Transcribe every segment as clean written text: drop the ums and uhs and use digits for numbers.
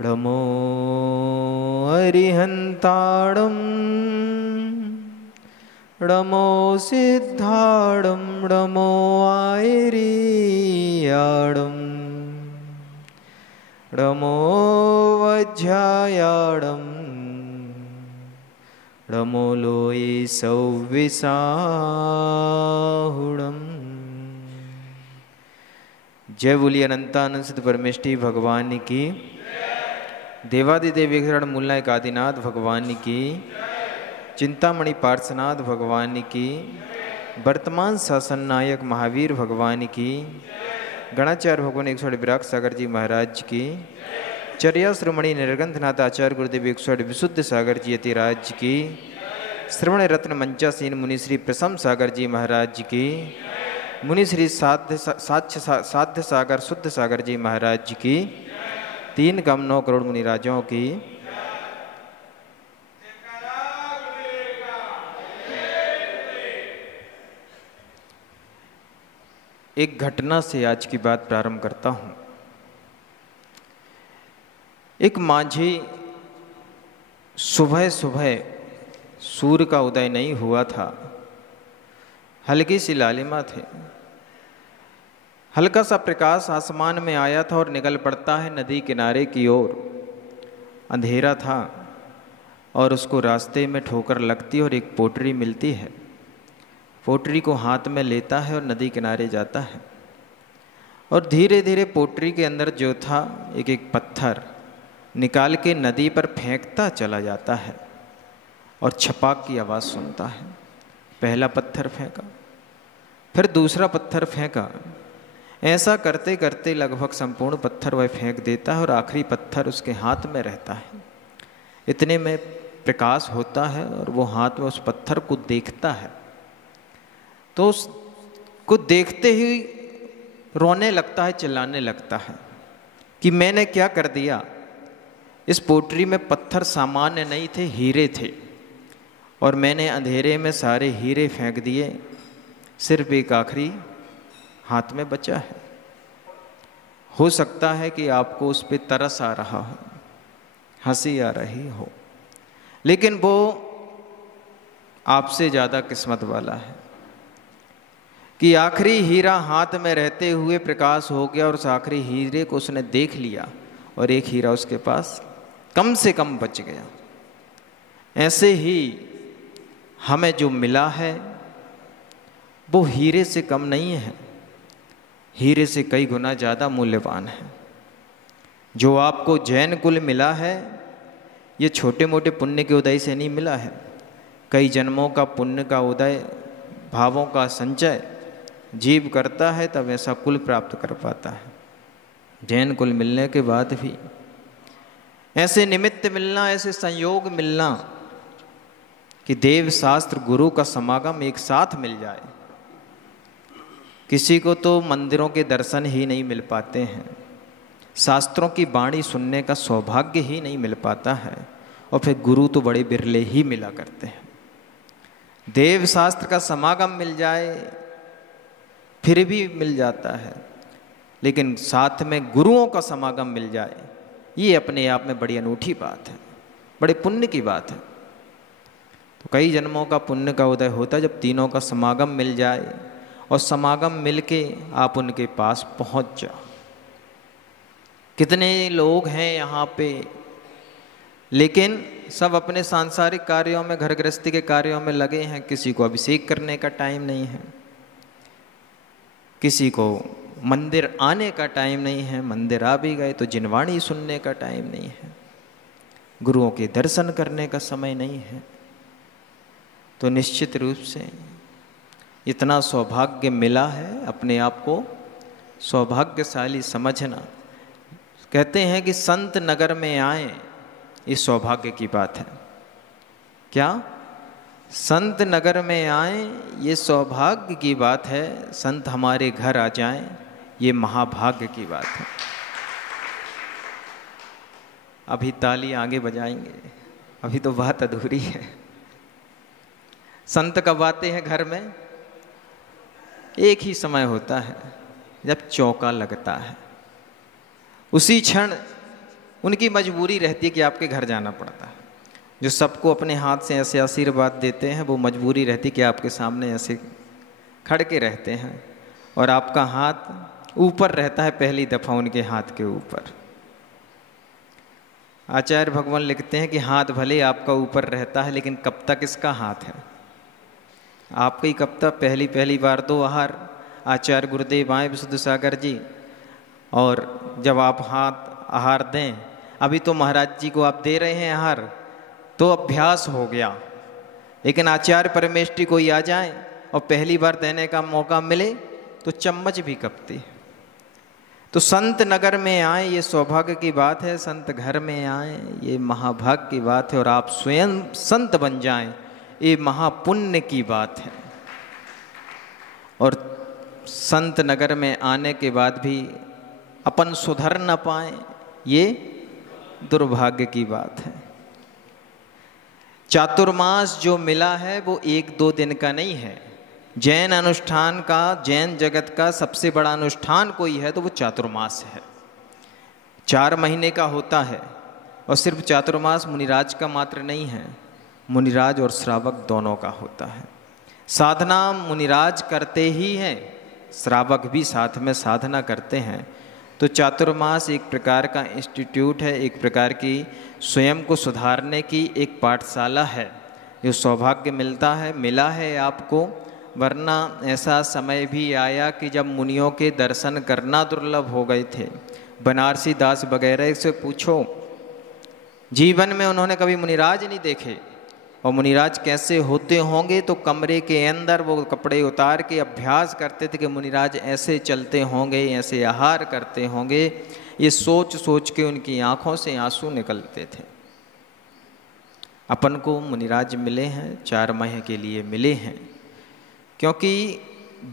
णमो अरिहन्ताणं णमो सिद्धाणं णमो आयर्याणं णमो वज्रायाणं णमो लोये सौविसाहुणम्। जय बोलिए अनंतानंद सिद्ध परमेष्टि भगवान की, देवादिदेव विग्रहण मूलनायक आदिनाथ भगवान की, चिंतामणि पार्श्वनाथ भगवान की, वर्तमान शासन नायक महावीर भगवान की, गणाचार्य भगवान 108 विराग सागर जी महाराज की, चर्या श्रमणी निर्गंधनाथ आचार्य गुरुदेव 108 विशुद्ध सागर जी यतिराज की, श्रवण रत्न मंचासीन मुनि श्री प्रसम सागर जी महाराज की, मुनि श्री साध्य सागर शुद्ध सागर जी महाराज की, 3 कम 9 करोड़ मुनि राजों की, एक घटना से आज की बात प्रारंभ करता हूं। एक माझी सुबह सुबह सूर्य का उदय नहीं हुआ था, हल्की सी लालिमा थे, हल्का सा प्रकाश आसमान में आया था और निकल पड़ता है नदी किनारे की ओर। अंधेरा था और उसको रास्ते में ठोकर लगती और एक पोटरी मिलती है, पोटरी को हाथ में लेता है और नदी किनारे जाता है और धीरे धीरे पोटरी के अंदर जो था एक एक पत्थर निकाल के नदी पर फेंकता चला जाता है और छपाक की आवाज़ सुनता है। पहला पत्थर फेंका, फिर दूसरा पत्थर फेंका, ऐसा करते करते लगभग संपूर्ण पत्थर वह फेंक देता है और आखिरी पत्थर उसके हाथ में रहता है। इतने में प्रकाश होता है और वो हाथ में उस पत्थर को देखता है, तो उसको देखते ही रोने लगता है, चिल्लाने लगता है कि मैंने क्या कर दिया। इस पोटरी में पत्थर सामान्य नहीं थे, हीरे थे, और मैंने अंधेरे में सारे हीरे फेंक दिए, सिर्फ एक आखिरी हाथ में बचा है। हो सकता है कि आपको उस पर तरस आ रहा हो, हंसी आ रही हो, लेकिन वो आपसे ज़्यादा किस्मत वाला है कि आखिरी हीरा हाथ में रहते हुए प्रकाश हो गया और उस आखिरी हीरे को उसने देख लिया और एक हीरा उसके पास कम से कम बच गया। ऐसे ही हमें जो मिला है वो हीरे से कम नहीं है, हीरे से कई गुना ज़्यादा मूल्यवान है। जो आपको जैन कुल मिला है ये छोटे मोटे पुण्य के उदय से नहीं मिला है, कई जन्मों का पुण्य का उदय, भावों का संचय जीव करता है तब ऐसा कुल प्राप्त कर पाता है। जैन कुल मिलने के बाद भी ऐसे निमित्त मिलना, ऐसे संयोग मिलना कि देव शास्त्र गुरु का समागम एक साथ मिल जाए। किसी को तो मंदिरों के दर्शन ही नहीं मिल पाते हैं, शास्त्रों की वाणी सुनने का सौभाग्य ही नहीं मिल पाता है, और फिर गुरु तो बड़े बिरले ही मिला करते हैं। देव शास्त्र का समागम मिल जाए फिर भी मिल जाता है, लेकिन साथ में गुरुओं का समागम मिल जाए ये अपने आप में बड़ी अनूठी बात है, बड़े पुण्य की बात है। तो कई जन्मों का पुण्य का उदय होता है जब तीनों का समागम मिल जाए और समागम मिलके आप उनके पास पहुंच जाओ। कितने लोग हैं यहाँ पे, लेकिन सब अपने सांसारिक कार्यों में, घर गृहस्थी के कार्यों में लगे हैं। किसी को अभिषेक करने का टाइम नहीं है, किसी को मंदिर आने का टाइम नहीं है, मंदिर आ भी गए तो जिनवाणी सुनने का टाइम नहीं है, गुरुओं के दर्शन करने का समय नहीं है। तो निश्चित रूप से इतना सौभाग्य मिला है, अपने आप को सौभाग्यशाली समझना। कहते हैं कि संत नगर में आए, ये सौभाग्य की बात है। क्या? संत नगर में आए ये सौभाग्य की बात है, संत हमारे घर आ जाएं ये महाभाग्य की बात है। अभी ताली आगे बजाएंगे, अभी तो बात अधूरी है। संत कब आते हैं घर में? एक ही समय होता है जब चौका लगता है, उसी क्षण उनकी मजबूरी रहती है कि आपके घर जाना पड़ता है। जो सबको अपने हाथ से ऐसे आशीर्वाद देते हैं, वो मजबूरी रहती कि आपके सामने ऐसे खड़ के रहते हैं और आपका हाथ ऊपर रहता है, पहली दफ़ा उनके हाथ के ऊपर। आचार्य भगवान लिखते हैं कि हाथ भले आपका ऊपर रहता है, लेकिन कब तक इसका हाथ है आपका ही कब तक। पहली बार दो आहार आचार्य गुरुदेव आए विशुद्ध सागर जी, और जब आप हाथ आहार दें, अभी तो महाराज जी को आप दे रहे हैं आहार, तो अभ्यास हो गया, लेकिन आचार्य परमेष्ठी कोई आ जाए और पहली बार देने का मौका मिले तो चम्मच भी कपती। तो संत नगर में आए ये सौभाग्य की बात है, संत घर में आए ये महाभाग्य की बात है, और आप स्वयं संत बन जाएं ये महापुण्य की बात है। और संत नगर में आने के बाद भी अपन सुधर न पाए ये दुर्भाग्य की बात है। चातुर्मास जो मिला है वो 1-2 दिन का नहीं है। जैन अनुष्ठान का, जैन जगत का सबसे बड़ा अनुष्ठान कोई है तो वो चातुर्मास है। 4 महीने का होता है, और सिर्फ चातुर्मास मुनिराज का मात्र नहीं है, मुनिराज और श्रावक दोनों का होता है। साधना मुनिराज करते ही हैं, श्रावक भी साथ में साधना करते हैं। तो चातुर्मास एक प्रकार का इंस्टीट्यूट है, एक प्रकार की स्वयं को सुधारने की एक पाठशाला है। जो सौभाग्य मिला है आपको, वरना ऐसा समय भी आया कि जब मुनियों के दर्शन करना दुर्लभ हो गए थे। बनारसी दास वगैरह से पूछो, जीवन में उन्होंने कभी मुनिराज नहीं देखे, और मुनिराज कैसे होते होंगे, तो कमरे के अंदर वो कपड़े उतार के अभ्यास करते थे कि मुनिराज ऐसे चलते होंगे, ऐसे आहार करते होंगे। ये सोच सोच के उनकी आंखों से आंसू निकलते थे। अपन को मुनिराज मिले हैं, 4 माह के लिए मिले हैं, क्योंकि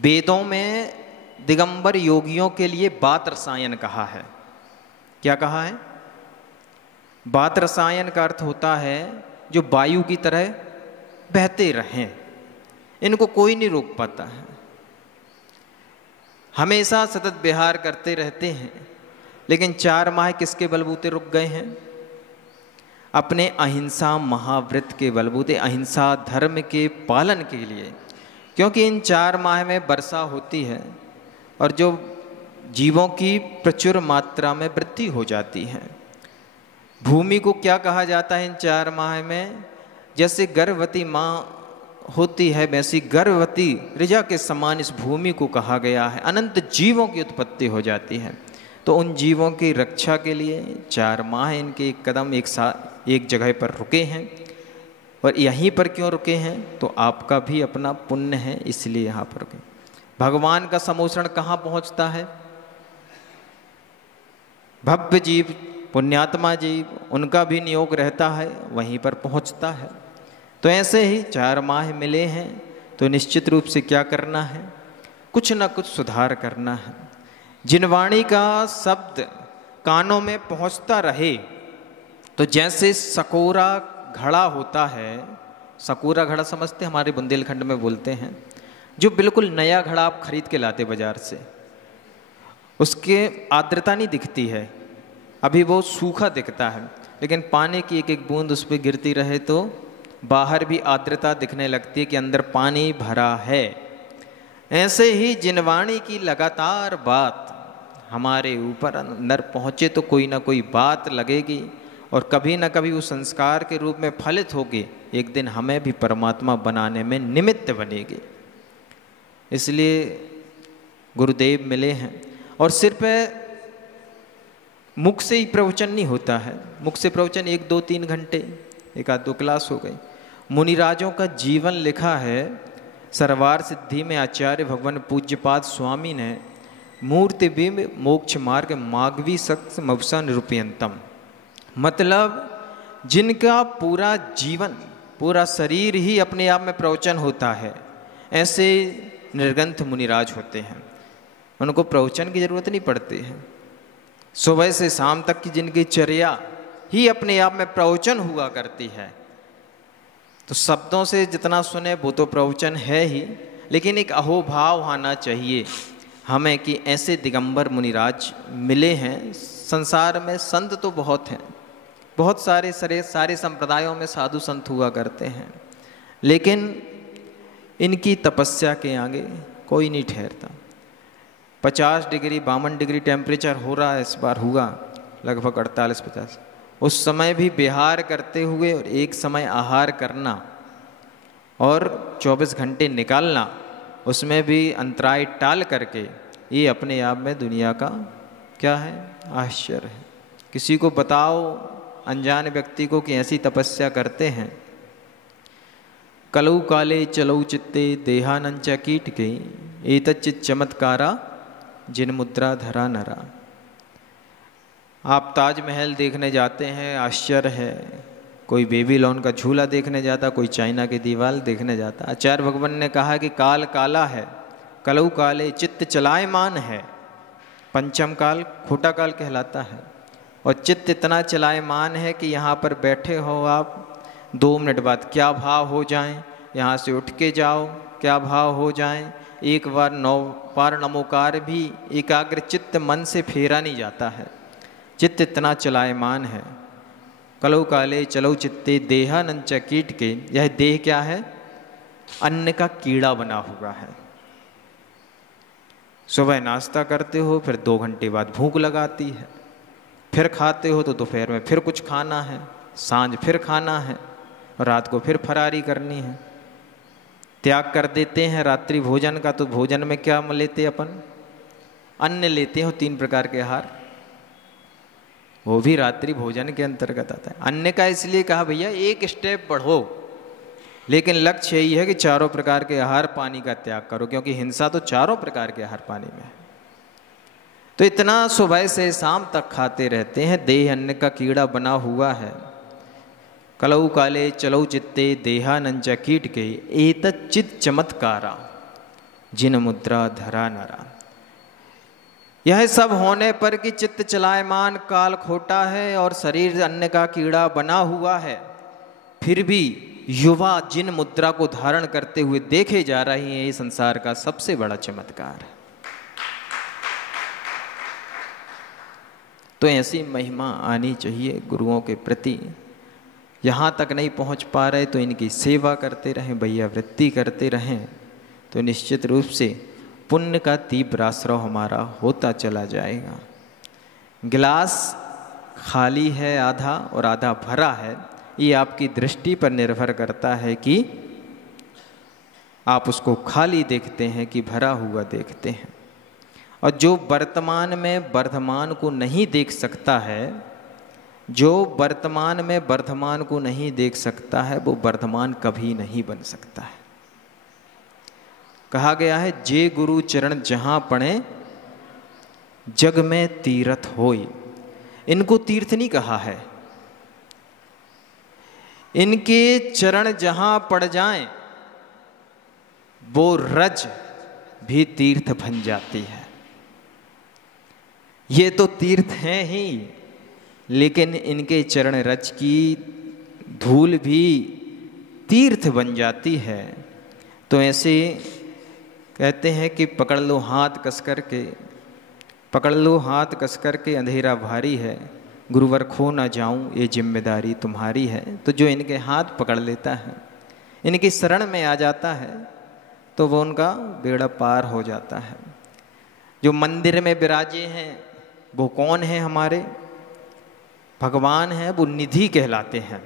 वेदों में दिगंबर योगियों के लिए बात रसायन कहा है। क्या कहा है? बात रसायन का अर्थ होता है जो वायु की तरह बहते रहें, इनको कोई नहीं रोक पाता है, हमेशा सतत विहार करते रहते हैं। लेकिन 4 माह किसके बलबूते रुक गए हैं? अपने अहिंसा महाव्रत के बलबूते, अहिंसा धर्म के पालन के लिए। क्योंकि इन 4 माह में वर्षा होती है और जो जीवों की प्रचुर मात्रा में वृद्धि हो जाती है। भूमि को क्या कहा जाता है इन 4 माह में? जैसे गर्भवती माँ होती है, वैसी गर्भवती ऋजा के समान इस भूमि को कहा गया है। अनंत जीवों की उत्पत्ति हो जाती है। तो उन जीवों की रक्षा के लिए 4 माह इनके एक कदम एक जगह पर रुके हैं। और यहीं पर क्यों रुके हैं? तो आपका भी अपना पुण्य है, इसलिए यहाँ पर रुके। भगवान का समोषण कहाँ पहुँचता है? भव्य जीव, पुण्यात्मा जीव, उनका भी नियोग रहता है, वहीं पर पहुँचता है। तो ऐसे ही 4 माह मिले हैं, तो निश्चित रूप से क्या करना है? कुछ ना कुछ सुधार करना है। जिनवाणी का शब्द कानों में पहुँचता रहे, तो जैसे सकोरा घड़ा होता है, सकोरा घड़ा समझते, हमारे बुंदेलखंड में बोलते हैं, जो बिल्कुल नया घड़ा आप खरीद के लाते बाजार से, उसके आर्द्रता नहीं दिखती है, अभी वो सूखा दिखता है, लेकिन पानी की एक एक बूंद उस पर गिरती रहे तो बाहर भी आर्द्रता दिखने लगती है कि अंदर पानी भरा है। ऐसे ही जिनवाणी की लगातार बात हमारे ऊपर अंदर पहुँचे तो कोई ना कोई बात लगेगी, और कभी ना कभी उस संस्कार के रूप में फलित होगी, एक दिन हमें भी परमात्मा बनाने में निमित्त बनेगी। इसलिए गुरुदेव मिले हैं। और सिर्फ मुख से ही प्रवचन नहीं होता है, मुख से प्रवचन 1-2-3 घंटे, 1-2 क्लास हो गई। मुनिराजों का जीवन लिखा है सरवार सिद्धि में आचार्य भगवान पूज्यपाद स्वामी ने, मूर्ति बिंब मोक्ष मार्ग मागवी सक्त मवसा निरूपयंतम। मतलब जिनका पूरा जीवन, पूरा शरीर ही अपने आप में प्रवचन होता है, ऐसे निर्ग्रंथ मुनिराज होते हैं। उनको प्रवचन की जरूरत नहीं पड़ती है। सुबह से शाम तक की जिनकी चर्या ही अपने आप में प्रवचन हुआ करती है। तो शब्दों से जितना सुने वो तो प्रवचन है ही, लेकिन एक अहोभाव आना चाहिए हमें कि ऐसे दिगंबर मुनिराज मिले हैं संसार में संत तो बहुत हैं, बहुत सारे संप्रदायों में साधु संत हुआ करते हैं, लेकिन इनकी तपस्या के आगे कोई नहीं ठहरता। 50 डिग्री 52 डिग्री टेम्परेचर हो रहा है, इस बार हुआ लगभग 48-50। उस समय भी विहार करते हुए और एक समय आहार करना और 24 घंटे निकालना, उसमें भी अंतराय टाल करके, ये अपने आप में दुनिया का क्या है, आश्चर्य है। किसी को बताओ अनजान व्यक्ति को कि ऐसी तपस्या करते हैं। कलौ काले चलौ चित्ते देहानंच कीट के एतच्चित चमत्कारा जिन मुद्रा धरा नरा। आप ताजमहल देखने जाते हैं, आश्चर्य है। कोई बेबीलोन का झूला देखने जाता, कोई चाइना की दीवार देखने जाता। आचार्य भगवान ने कहा कि काल काला है, कलौ काले चित्त चलायमान है। पंचम काल खोटा काल कहलाता है, और चित्त इतना चलायमान है कि यहाँ पर बैठे हो आप, 2 मिनट बाद क्या भाव हो जाएं, यहाँ से उठ के जाओ क्या भाव हो जाएं। एक बार 9 बार नमोकार भी एकाग्र चित्त मन से फेरा नहीं जाता है, चित्त इतना चलायमान है। कलौ काले चलो चित्ते देहानंच कीट के, यह देह क्या है, अन्न का कीड़ा बना हुआ है। सुबह नाश्ता करते हो, फिर 2 घंटे बाद भूख लगाती है, फिर खाते हो तो दोपहर में फिर कुछ खाना है, सांझ फिर खाना है, और रात को फिर फरारी करनी है। त्याग कर देते हैं रात्रि भोजन का, तो भोजन में क्या लेते अपन, अन्न लेते हो, 3 प्रकार के आहार, वो भी रात्रि भोजन के अंतर्गत आता है। अन्न का इसलिए कहा भैया एक स्टेप बढ़ो, लेकिन लक्ष्य यही है कि 4 प्रकार के आहार पानी का त्याग करो, क्योंकि हिंसा तो 4 प्रकार के आहार पानी में है। तो इतना सुबह से शाम तक खाते रहते हैं, देह अन्न का कीड़ा बना हुआ है। कलौ काले चलौ चित्ते देहानंच कीट के एतच्चित चमत्कारा जिन मुद्रा धरा नरा। यह सब होने पर कि चित्त चलायमान, काल खोटा है और शरीर अन्न का कीड़ा बना हुआ है, फिर भी युवा जिन मुद्रा को धारण करते हुए देखे जा रही हैं, ये संसार का सबसे बड़ा चमत्कार है। तो ऐसी महिमा आनी चाहिए गुरुओं के प्रति। यहाँ तक नहीं पहुँच पा रहे तो इनकी सेवा करते रहें, भैया वृत्ति करते रहें, तो निश्चित रूप से पुण्य का तीव्र आश्रय हमारा होता चला जाएगा। गिलास खाली है आधा और आधा भरा है, ये आपकी दृष्टि पर निर्भर करता है कि आप उसको खाली देखते हैं कि भरा हुआ देखते हैं। और जो वर्तमान में वर्धमान को नहीं देख सकता है, जो वर्तमान में वर्धमान को नहीं देख सकता है, वो वर्धमान कभी नहीं बन सकता है। कहा गया है, जे गुरु चरण जहां पड़े जग में तीर्थ होय। इनको तीर्थ नहीं कहा है, इनके चरण जहां पड़ जाएं वो रज भी तीर्थ बन जाती है। ये तो तीर्थ हैं ही, लेकिन इनके चरण रज की धूल भी तीर्थ बन जाती है। तो ऐसे कहते हैं कि पकड़ लो हाथ कस करके, पकड़ लो हाथ कस करके, अंधेरा भारी है, गुरुवर खो ना जाऊं ये जिम्मेदारी तुम्हारी है। तो जो इनके हाथ पकड़ लेता है, इनकी शरण में आ जाता है, तो वो उनका बेड़ा पार हो जाता है। जो मंदिर में विराजे हैं वो कौन है, हमारे भगवान हैं, वो निधि कहलाते हैं।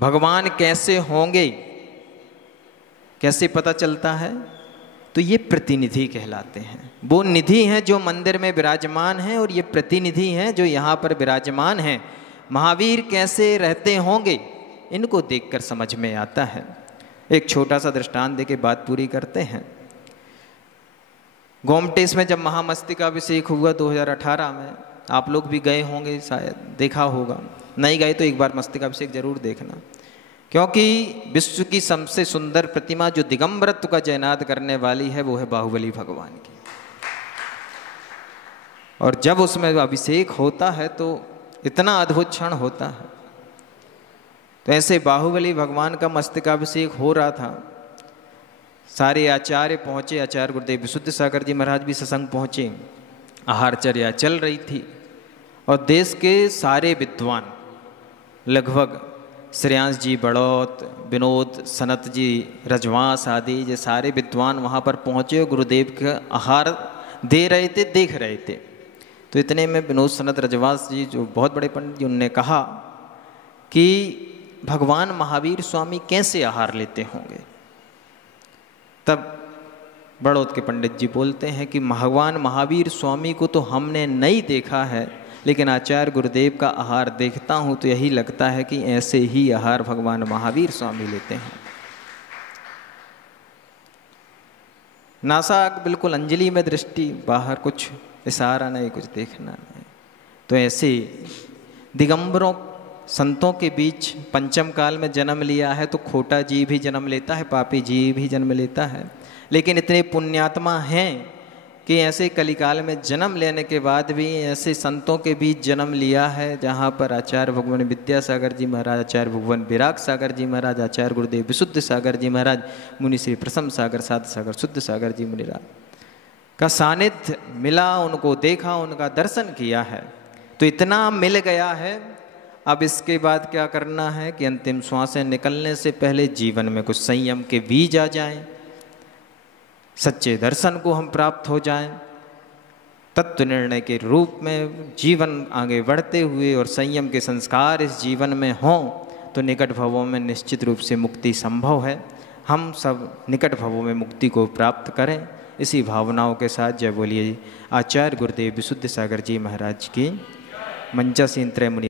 भगवान कैसे होंगे, कैसे पता चलता है, तो ये प्रतिनिधि कहलाते हैं। वो निधि हैं जो मंदिर में विराजमान हैं, और ये प्रतिनिधि हैं जो यहाँ पर विराजमान हैं। महावीर कैसे रहते होंगे, इनको देखकर समझ में आता है। एक छोटा सा दृष्टांत देके बात पूरी करते हैं। गोमटेश में जब महामस्तकाभिषेक हुआ 2018 में, आप लोग भी गए होंगे, शायद देखा होगा, नहीं गए तो एक बार मस्तकाभिषेक जरूर देखना, क्योंकि विश्व की सबसे सुंदर प्रतिमा जो दिगंबरत्व का जयनाद करने वाली है वो है बाहुबली भगवान की। और जब उसमें अभिषेक होता है तो इतना अद्भुत क्षण होता है। तो ऐसे बाहुबली भगवान का मस्तकाभिषेक हो रहा था, सारे आचार्य पहुँचे, आचार्य गुरुदेव विशुद्ध सागर जी महाराज भी सत्संग पहुँचे, आहारचर्या चल रही थी। और देश के सारे विद्वान, लगभग श्रेयांश जी बड़ौत, विनोद सनत जी रजवांस आदि, ये सारे विद्वान वहाँ पर पहुँचे और गुरुदेव का आहार दे रहे थे, देख रहे थे। तो इतने में विनोद सनत रजवांस जी जो बहुत बड़े पंडित जी, उन्होंने कहा कि भगवान महावीर स्वामी कैसे आहार लेते होंगे। तब बड़ौत के पंडित जी बोलते हैं कि भगवान महावीर स्वामी को तो हमने नहीं देखा है, लेकिन आचार्य गुरुदेव का आहार देखता हूँ तो यही लगता है कि ऐसे ही आहार भगवान महावीर स्वामी लेते हैं। नासाक बिल्कुल अंजलि में दृष्टि, बाहर कुछ इशारा नहीं, कुछ देखना नहीं। तो ऐसे दिगंबरों संतों के बीच पंचम काल में जन्म लिया है तो खोटा जीव भी जन्म लेता है, पापी जीव भी जन्म लेता है। लेकिन इतने पुण्यात्मा हैं कि ऐसे कलिकाल में जन्म लेने के बाद भी ऐसे संतों के बीच जन्म लिया है जहाँ पर आचार्य भगवान विद्यासागर जी महाराज, आचार्य भगवान विराग सागर जी महाराज, आचार्य गुरुदेव विशुद्ध सागर जी महाराज, मुनि श्री प्रसम सागर, साध सागर, शुद्ध सागर जी मुनिराज का सानिध्य मिला, उनको देखा, उनका दर्शन किया है। तो इतना मिल गया है, अब इसके बाद क्या करना है कि अंतिम श्वासें निकलने से पहले जीवन में कुछ संयम के बीज आ जाएं, सच्चे दर्शन को हम प्राप्त हो जाएं, तत्व निर्णय के रूप में जीवन आगे बढ़ते हुए और संयम के संस्कार इस जीवन में हों तो निकट भवों में निश्चित रूप से मुक्ति संभव है। हम सब निकट भवों में मुक्ति को प्राप्त करें। इसी भावनाओं के साथ जय बोलिए आचार्य गुरुदेव विशुद्ध सागर जी महाराज की। मंचासीन त्रय मुनि